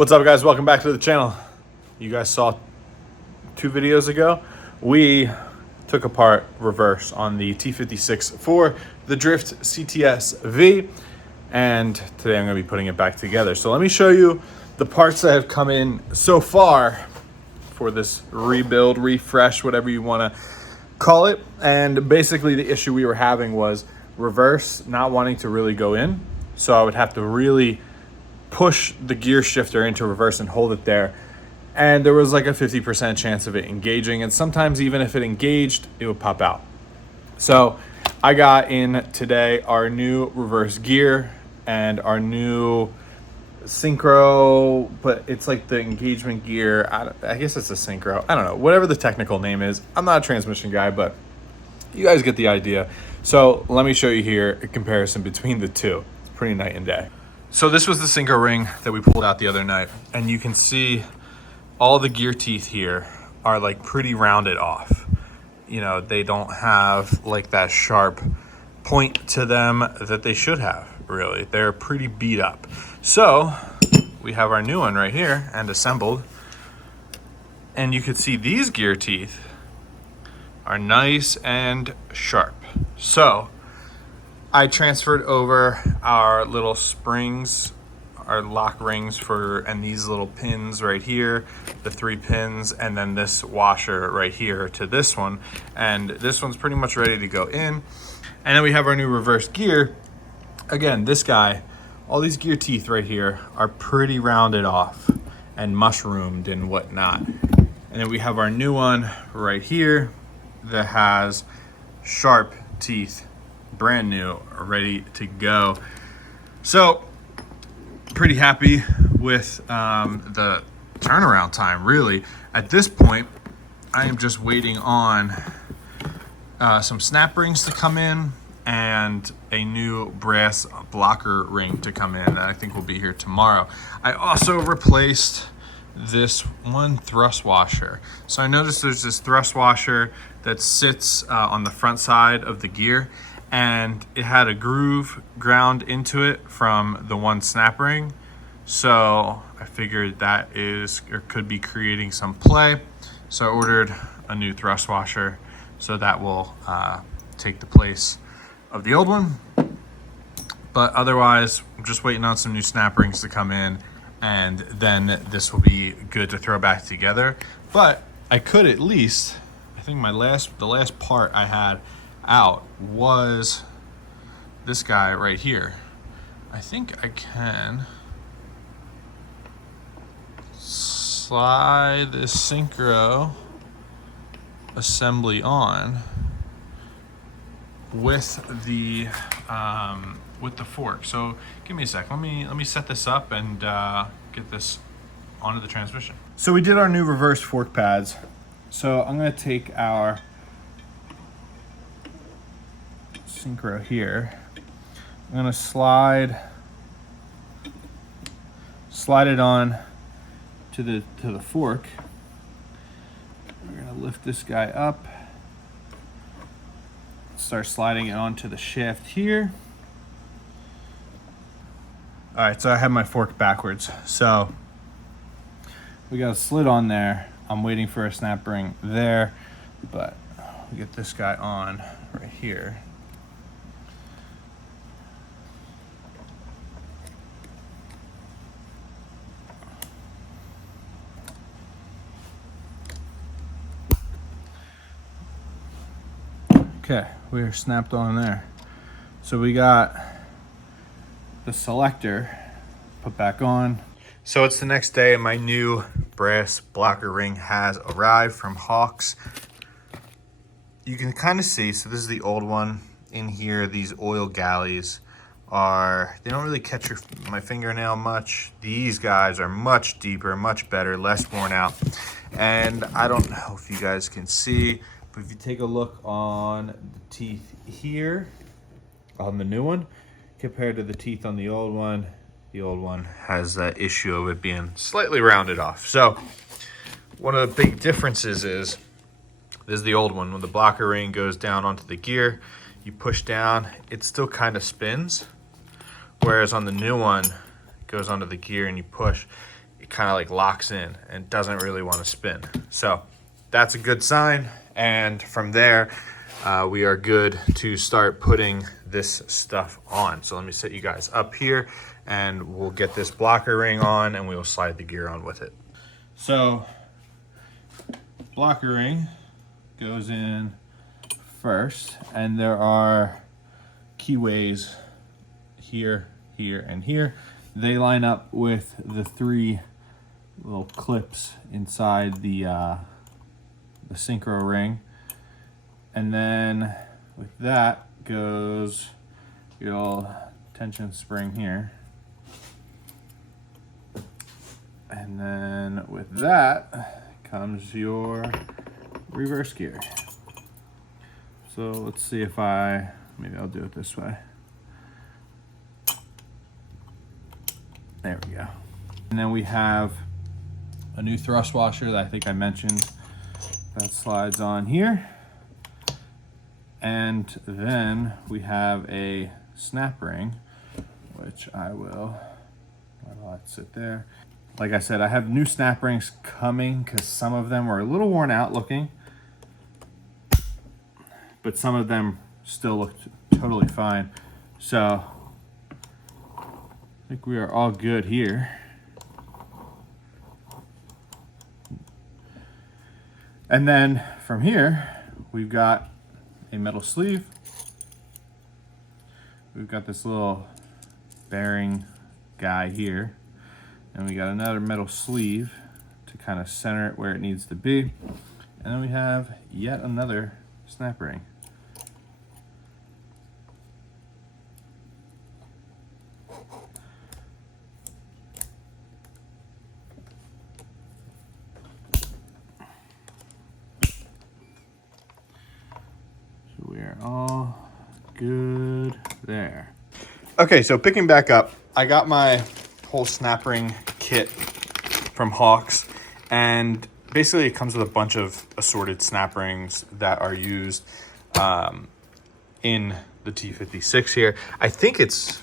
What's up, guys? Welcome back to the channel. You guys saw 2 videos ago, we took apart reverse on the T56 for the Drift CTS-V, and today I'm going to be putting it back together. So let me show you the parts that have come in so far for this rebuild, refresh, whatever you want to call it. And basically the issue we were having was reverse not wanting to really go in, so I would have to really push the gear shifter into reverse and hold it there, and there was like a 50% chance of it engaging, and sometimes even if it engaged, it would pop out. So I got in today our new reverse gear and our new synchro, but it's like the engagement gear. I guess it's a synchro, I don't know, whatever the technical name is. I'm not a transmission guy, but you guys get the idea. So let me show you here a comparison between the two. It's pretty night and day. So this was the synchro ring that we pulled out the other night, and you can see all the gear teeth here are like pretty rounded off. You know, they don't have like that sharp point to them that they should have, really. They're pretty beat up. So we have our new one right here and assembled, and you can see these gear teeth are nice and sharp. So I transferred over our little springs, our lock rings and these little pins right here, the 3 pins, and then this washer right here to this one. And this one's pretty much ready to go in. And then we have our new reverse gear. Again, this guy, all these gear teeth right here are pretty rounded off and mushroomed and whatnot. And then we have our new one right here that has sharp teeth, brand new, ready to go. So pretty happy with the turnaround time, really. At this point, I am just waiting on some snap rings to come in and a new brass blocker ring to come in that I think will be here tomorrow. I also replaced this one thrust washer. So I noticed there's this thrust washer that sits on the front side of the gear, and it had a groove ground into it from the one snap ring. So I figured that is, or could be, creating some play. So I ordered a new thrust washer, so that will take the place of the old one. But otherwise, I'm just waiting on some new snap rings to come in, and then this will be good to throw back together. But I could at least, I think the last part I had out was this guy right here. I think I can slide this synchro assembly on with the fork. So give me a sec. Let me set this up and get this onto the transmission. So we did our new reverse fork pads. So I'm going to take our synchro here. I'm going to slide it on to the fork. We're going to lift this guy up, start sliding it onto the shaft here. All right, so I have my fork backwards. So we got a slit on there. I'm waiting for a snap ring there, but we get this guy on right here. Okay, we are snapped on there. So we got the selector put back on. So it's the next day, and my new brass blocker ring has arrived from Hawks. You can kind of see, so this is the old one. In here, these oil galleys they don't really catch my fingernail much. These guys are much deeper, much better, less worn out. And I don't know if you guys can see, but if you take a look on the teeth here, on the new one, compared to the teeth on the old one has that issue of it being slightly rounded off. So one of the big differences is, this is the old one. When the blocker ring goes down onto the gear, you push down, it still kind of spins. Whereas on the new one, it goes onto the gear and you push, it kind of like locks in and doesn't really want to spin. So that's a good sign. And from there, we are good to start putting this stuff on. So let me set you guys up here and we'll get this blocker ring on and we will slide the gear on with it. So blocker ring goes in first, and there are keyways here, here, and here. They line up with the 3 little clips inside the synchro ring. And then with that goes your little tension spring here. And then with that comes your reverse gear. So let's see if maybe I'll do it this way. There we go. And then we have a new thrust washer that I think I mentioned that slides on here. And then we have a snap ring, which I will let it sit there. Like I said, I have new snap rings coming because some of them were a little worn out looking, but some of them still look totally fine. So I think we are all good here. And then from here, we've got a metal sleeve. We've got this little bearing guy here. And we got another metal sleeve to kind of center it where it needs to be. And then we have yet another snap ring. So we are all good there. Okay, so picking back up, I got my whole snap ring kit from Hawks, and basically it comes with a bunch of assorted snap rings that are used in the T56 here. I think it's,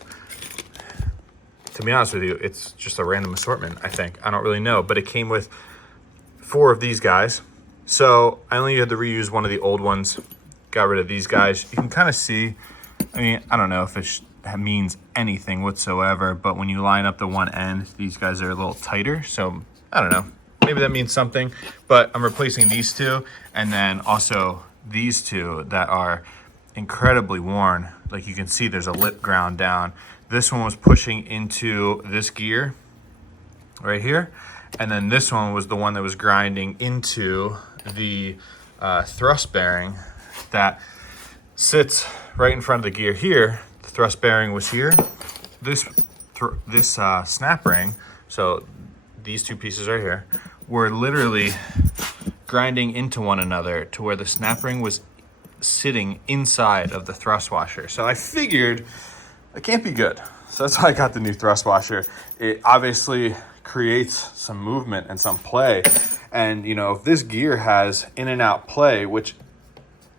to be honest with you, it's just a random assortment, I think. I don't really know, but it came with 4 of these guys. So I only had to reuse one of the old ones, got rid of these guys. You can kind of see, I mean, I don't know if it means anything whatsoever, but when you line up the one end, these guys are a little tighter. So I don't know, maybe that means something, but I'm replacing these 2. And then also these 2 that are incredibly worn. Like you can see there's a lip ground down. This one was pushing into this gear right here. And then this one was the one that was grinding into the thrust bearing that sits right in front of the gear here. The thrust bearing was here. This snap ring, so these 2 pieces right here, were literally grinding into one another to where the snap ring was sitting inside of the thrust washer. So I figured it can't be good. So that's why I got the new thrust washer. It obviously creates some movement and some play. And you know, if this gear has in and out play, which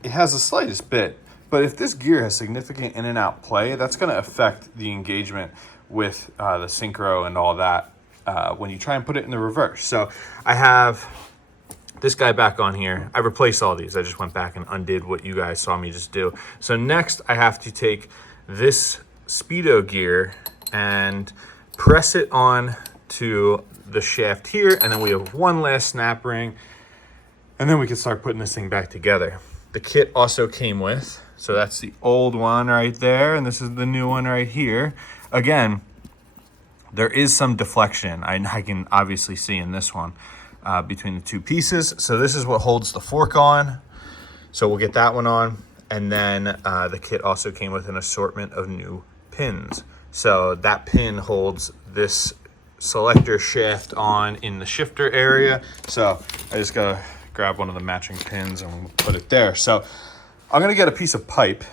it has the slightest bit, but if this gear has significant in and out play, that's going to affect the engagement with the synchro and all that when you try and put it in the reverse. So I have this guy back on here. I replaced all these. I just went back and undid what you guys saw me just do. So next I have to take this speedo gear and press it on to the shaft here, and then we have one last snap ring, and then we can start putting this thing back together. The kit also came with, so that's the old one right there, and this is the new one right here. Again, there is some deflection. I can obviously see in this one between the 2 pieces. So this is what holds the fork on. So we'll get that one on. And then the kit also came with an assortment of new pins. So that pin holds this selector shaft on in the shifter area. So I just gotta grab one of the matching pins and we'll put it there. So I'm gonna get a piece of pipe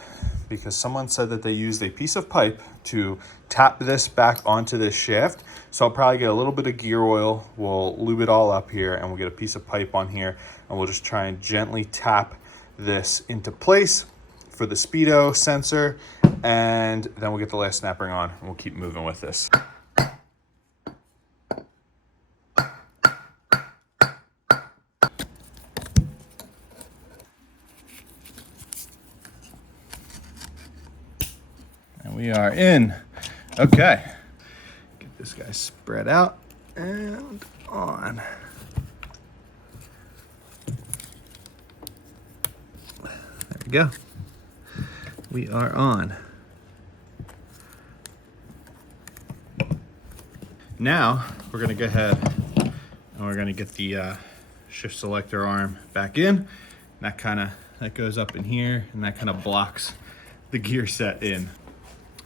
because someone said that they used a piece of pipe to tap this back onto this shaft. So I'll probably get a little bit of gear oil, we'll lube it all up here, and we'll get a piece of pipe on here, and we'll just try and gently tap this into place for the speedo sensor, and then we'll get the last snap ring on and we'll keep moving with this. We are in. Okay. Get this guy spread out and on. There we go. We are on. Now we're gonna go ahead and we're gonna get the shift selector arm back in. That goes up in here, and that kind of blocks the gear set in.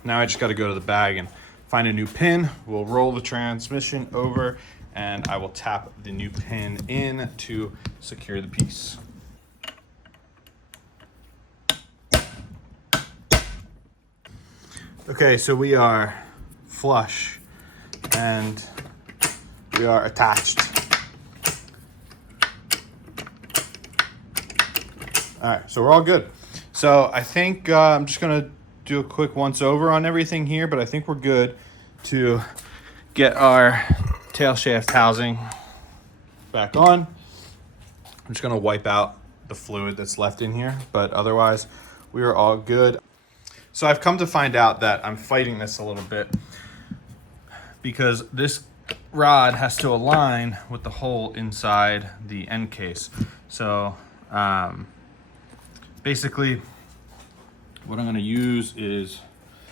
Now I just got to go to the bag and find a new pin. We'll roll the transmission over, and I will tap the new pin in to secure the piece. Okay, so we are flush and we are attached. All right, so we're all good. So I think I'm just gonna do a quick once over on everything here, but I think we're good to get our tail shaft housing back on. I'm just gonna wipe out the fluid that's left in here, but otherwise we are all good. So I've come to find out that I'm fighting this a little bit because this rod has to align with the hole inside the end case. So basically what I'm going to use is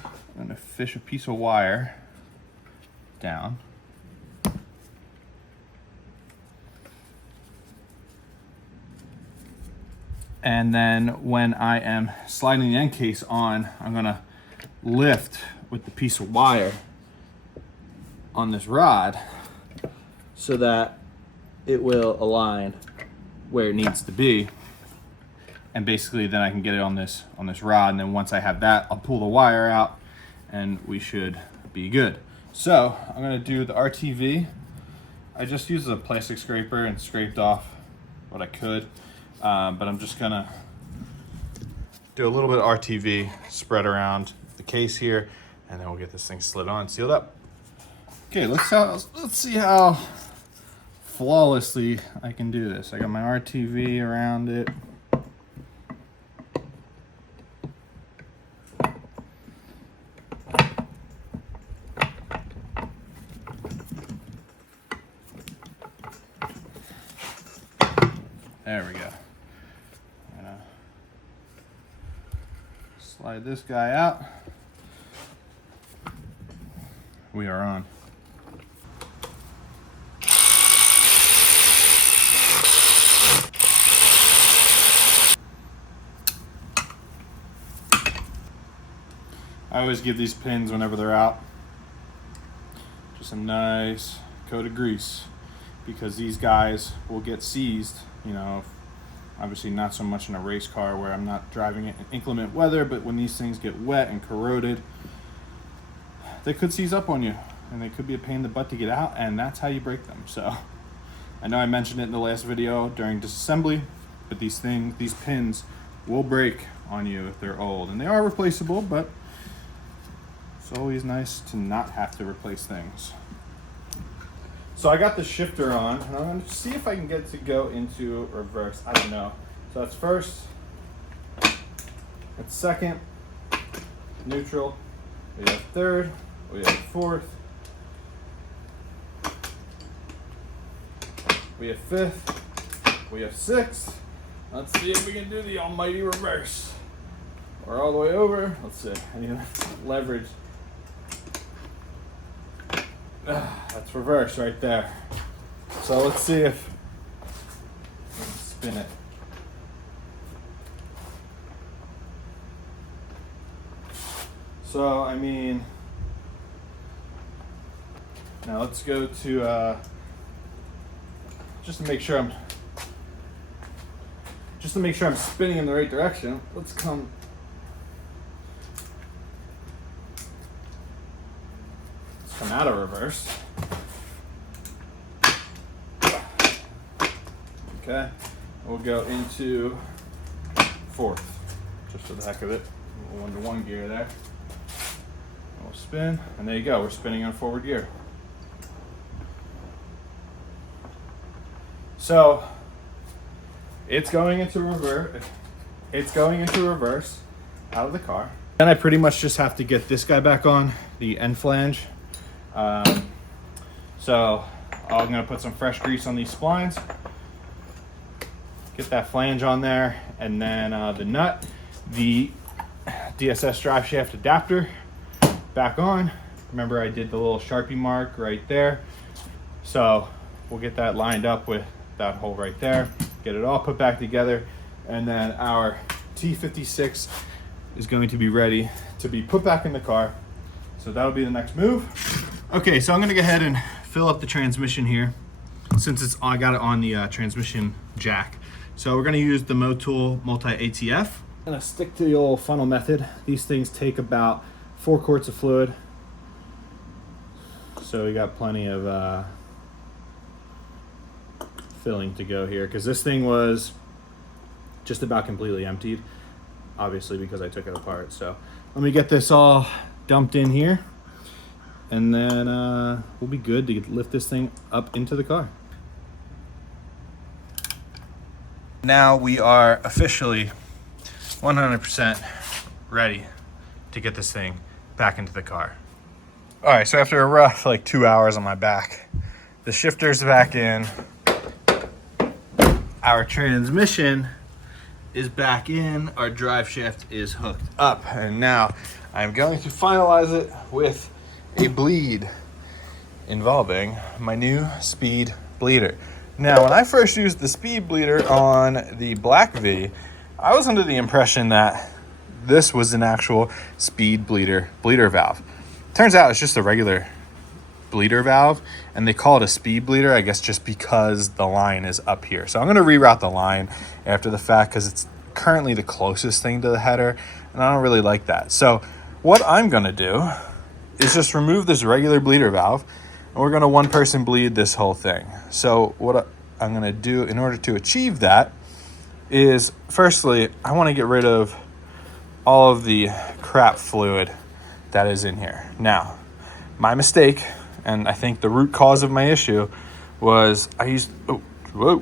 I'm going to fish a piece of wire down. And then when I am sliding the end case on, I'm going to lift with the piece of wire on this rod so that it will align where it needs to be. And basically then I can get it on this rod, and then once I have that, I'll pull the wire out and we should be good. So I'm gonna do the RTV. I just used a plastic scraper and scraped off what I could, but I'm just gonna do a little bit of RTV, spread around the case here, and then we'll get this thing slid on, sealed up. Okay, let's see how flawlessly I can do this. I got my RTV around it. There we go. I'm gonna slide this guy out. We are on. I always give these pins whenever they're out just a nice coat of grease, because these guys will get seized, you know, obviously not so much in a race car where I'm not driving it in inclement weather, but when these things get wet and corroded, they could seize up on you and they could be a pain in the butt to get out, and that's how you break them. So I know I mentioned it in the last video during disassembly, but these pins will break on you if they're old, and they are replaceable, but it's always nice to not have to replace things. So I got the shifter on, and I'm going to see if I can get to go into reverse. I don't know. So that's first, that's second, neutral, we have third, we have fourth, we have fifth, we have sixth. Let's see if we can do the almighty reverse. We're all the way over. Let's see. I need to leverage. That's reverse right there. So let's see if we can spin it. So I mean, now let's go to just to make sure I'm spinning in the right direction. Let's come. Come out of reverse. Okay, we'll go into fourth, just for the heck of it. A 1-to-1 gear there. We'll spin, and there you go. We're spinning on forward gear. So it's going into reverse. It's going into reverse out of the car. Then I pretty much just have to get this guy back on, the end flange. So I'm gonna put some fresh grease on these splines, get that flange on there, and then the nut, the DSS drive shaft adapter back on. Remember I did the little Sharpie mark right there. So we'll get that lined up with that hole right there, get it all put back together, and then our T56 is going to be ready to be put back in the car. So that'll be the next move. Okay, so I'm gonna go ahead and fill up the transmission here since I got it on the transmission jack. So we're gonna use the Motul multi-ATF. I'm gonna stick to the old funnel method. These things take about 4 quarts of fluid. So we got plenty of filling to go here because this thing was just about completely emptied, obviously because I took it apart. So let me get this all dumped in here, and then we'll be good to lift this thing up into the car. Now we are officially 100% ready to get this thing back into the car. All right, so after a rough 2 hours on my back, the shifter's back in, our transmission is back in, our drive shaft is hooked up, and now I'm going to finalize it with a bleed involving my new speed bleeder. Now, when I first used the speed bleeder on the Black V, I was under the impression that this was an actual speed bleeder valve. Turns out it's just a regular bleeder valve, and they call it a speed bleeder, I guess, just because the line is up here. So I'm going to reroute the line after the fact because it's currently the closest thing to the header, and I don't really like that. So what I'm going to do is just remove this regular bleeder valve, and we're going to one-person bleed this whole thing. So what I'm going to do in order to achieve that is, firstly, I want to get rid of all of the crap fluid that is in here. Now, my mistake, and I think the root cause of my issue, was I used, gotta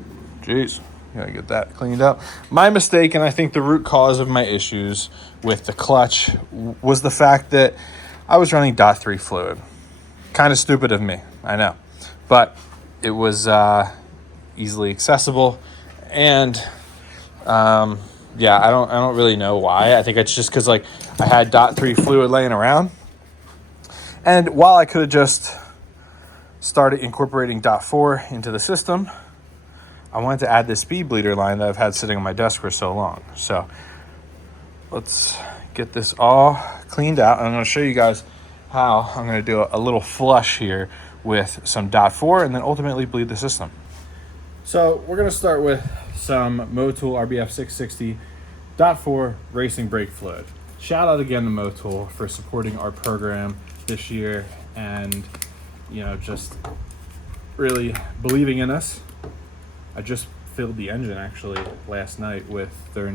get that cleaned up. My mistake, and I think the root cause of my issues with the clutch was the fact that I was running .3 fluid. Kind of stupid of me, I know, but it was easily accessible, and yeah, I don't really know why. I think it's just because I had .3 fluid laying around, and while I could have just started incorporating .4 into the system, I wanted to add this speed bleeder line that I've had sitting on my desk for so long. So let's get this all cleaned out. I'm going to show you guys how I'm going to do a little flush here with some .4 and then ultimately bleed the system. So we're going to start with some Motul RBF 660 .4 racing brake fluid. Shout out again to Motul for supporting our program this year and, just really believing in us. I just filled the engine actually last night with their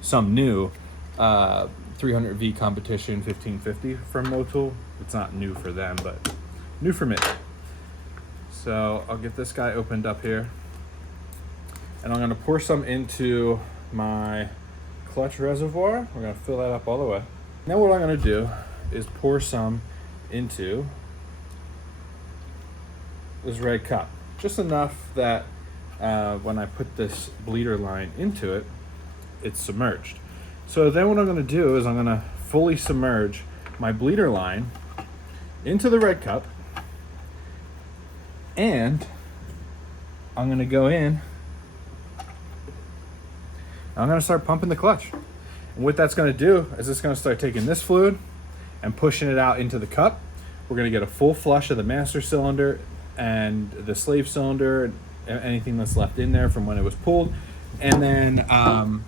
some new 300V competition 1550 from Motul. It's not new for them, but new for me. So I'll get this guy opened up here, and I'm going to pour some into my clutch reservoir. We're going to fill that up all the way. Now what I'm going to do is pour some into this red cup, just enough that when I put this bleeder line into it, it's submerged. So then what I'm going to do is I'm going to fully submerge my bleeder line into the red cup, and I'm going to go in. I'm going to start pumping the clutch. And what that's going to do is it's going to start taking this fluid and pushing it out into the cup. We're going to get a full flush of the master cylinder and the slave cylinder, anything that's left in there from when it was pulled. And then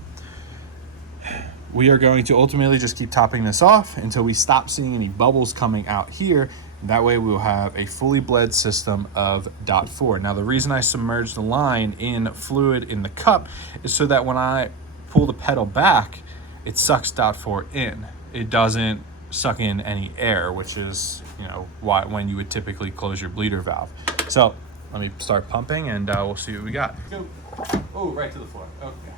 we are going to ultimately just keep topping this off until we stop seeing any bubbles coming out here. That way we will have a fully bled system of .4. Now the reason I submerged the line in fluid in the cup is so that when I pull the pedal back, it sucks .4 in. It doesn't suck in any air, which is why when you would typically close your bleeder valve. So let me start pumping and we'll see what we got. Go. Oh, right to the floor. Okay.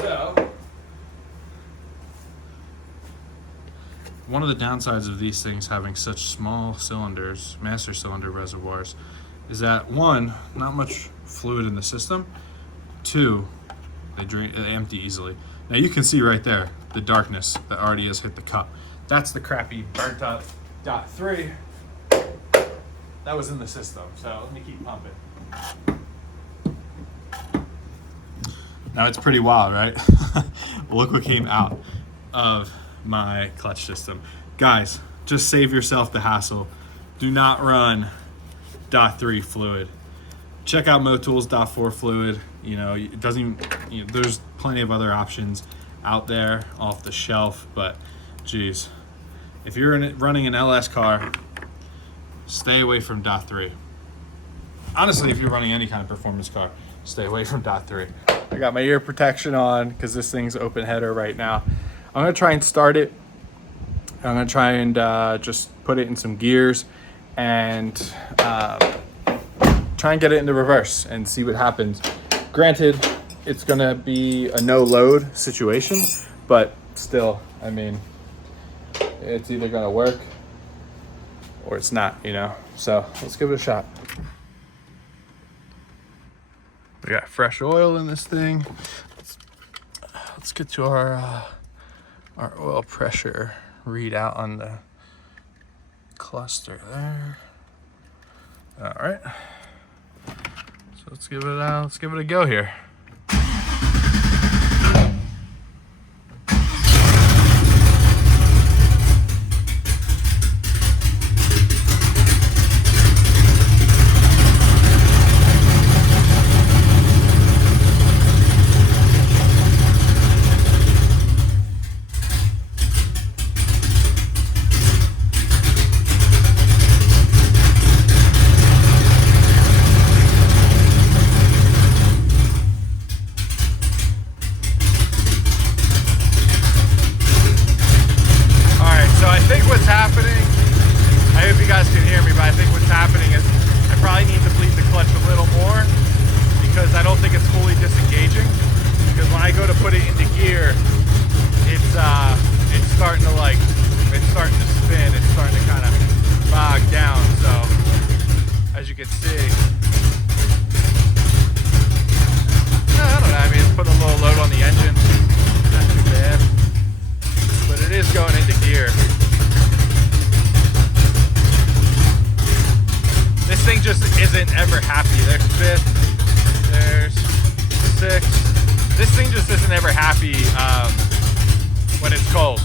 So, one of the downsides of these things having such small cylinders, master cylinder reservoirs, is that one, not much fluid in the system. Two, they empty easily. Now you can see right there the darkness that already has hit the cup. That's the crappy burnt up .3 that was in the system. So let me keep pumping. Now it's pretty wild, right? Look what came out of my clutch system. Guys, just save yourself the hassle. Do not run .3 fluid. Check out Motool's .4 fluid. You know, it doesn't even, you know, there's plenty of other options out there off the shelf, but geez, if you're running an LS car, stay away from .3. Honestly, if you're running any kind of performance car, stay away from .3. I got my ear protection on because this thing's open header right now. I'm gonna try and start it. I'm gonna try and just put it in some gears and try and get it into reverse and see what happens. Granted, it's gonna be a no load situation, but still, I mean, it's either gonna work or it's not, you know? So let's give it a shot. We got fresh oil in this thing. Let's get to our oil pressure readout on the cluster there. All right. So let's give it a go here. Isn't ever happy. There's 5th, there's 6th. This thing just isn't ever happy when it's cold.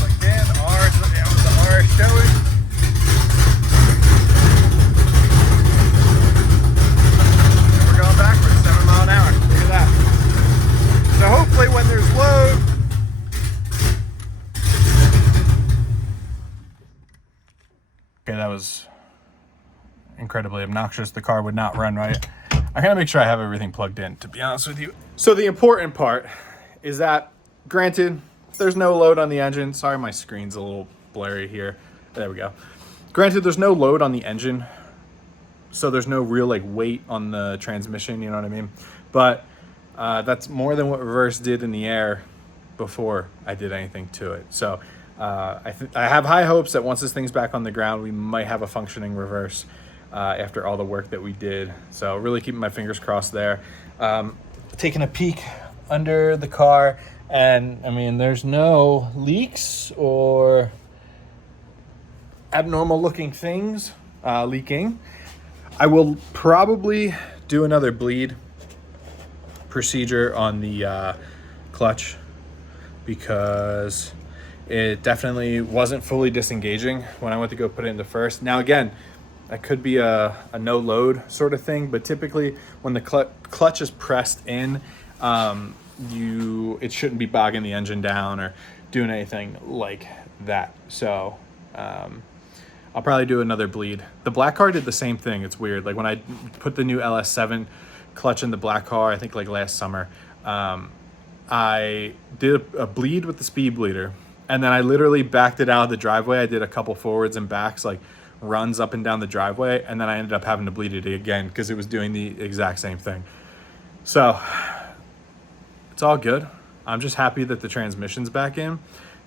Again, the R showing. So hopefully when there's load, okay, that was incredibly obnoxious. The car would not run right. I gotta make sure I have everything plugged in, to be honest with you. So the important part is that, granted, there's no load on the engine. Sorry, my screen's a little blurry here. There we go. Granted, there's no load on the engine, so there's no real like weight on the transmission, you know what I mean? But that's more than what reverse did in the air before I did anything to it. So I have high hopes that once this thing's back on the ground, we might have a functioning reverse after all the work that we did. So really keeping my fingers crossed there. Taking a peek under the car, and I mean, there's no leaks or abnormal looking things leaking. I will probably do another bleed procedure on the clutch because it definitely wasn't fully disengaging when I went to go put it into first. Now again, that could be a no load sort of thing, but typically when the clutch is pressed in, it shouldn't be bogging the engine down or doing anything like that. So I'll probably do another bleed. The black car did the same thing. It's weird. Like when I put the new LS7 clutch in the black car, I think like last summer, I did a bleed with the speed bleeder, and then I literally backed it out of the driveway. I did a couple forwards and backs, like runs up and down the driveway, and then I ended up having to bleed it again because it was doing the exact same thing. So it's all good. I'm just happy that the transmission's back in.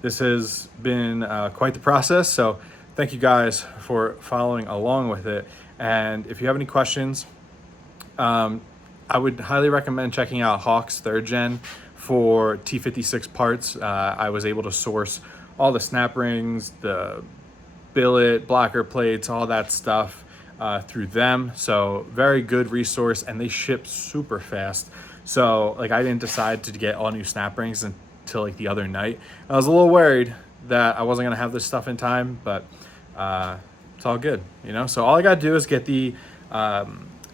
This has been quite the process, so thank you guys for following along with it. And if you have any questions, I would highly recommend checking out Hawk's 3rd gen for T56 parts. I was able to source all the snap rings, the billet, blocker plates, all that stuff through them. So very good resource, and they ship super fast. So like I didn't decide to get all new snap rings until like the other night. I was a little worried that I wasn't gonna have this stuff in time, but it's all good, you know? So all I gotta do is get the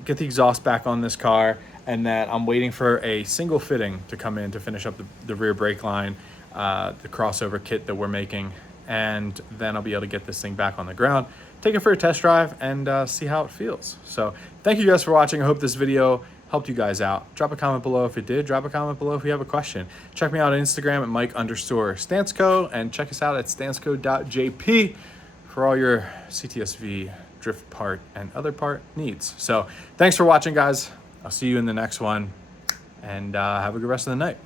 exhaust back on this car, and then I'm waiting for a single fitting to come in to finish up the rear brake line, the crossover kit that we're making, and then I'll be able to get this thing back on the ground, take it for a test drive, and see how it feels. So thank you guys for watching. I hope this video helped you guys out. Drop a comment below if it did. Drop a comment below if you have a question. Check me out on Instagram at Mike_Stansco, and check us out at stansco.jp for all your CTS-V drift part and other part needs. So thanks for watching, guys. I'll see you in the next one, and have a good rest of the night.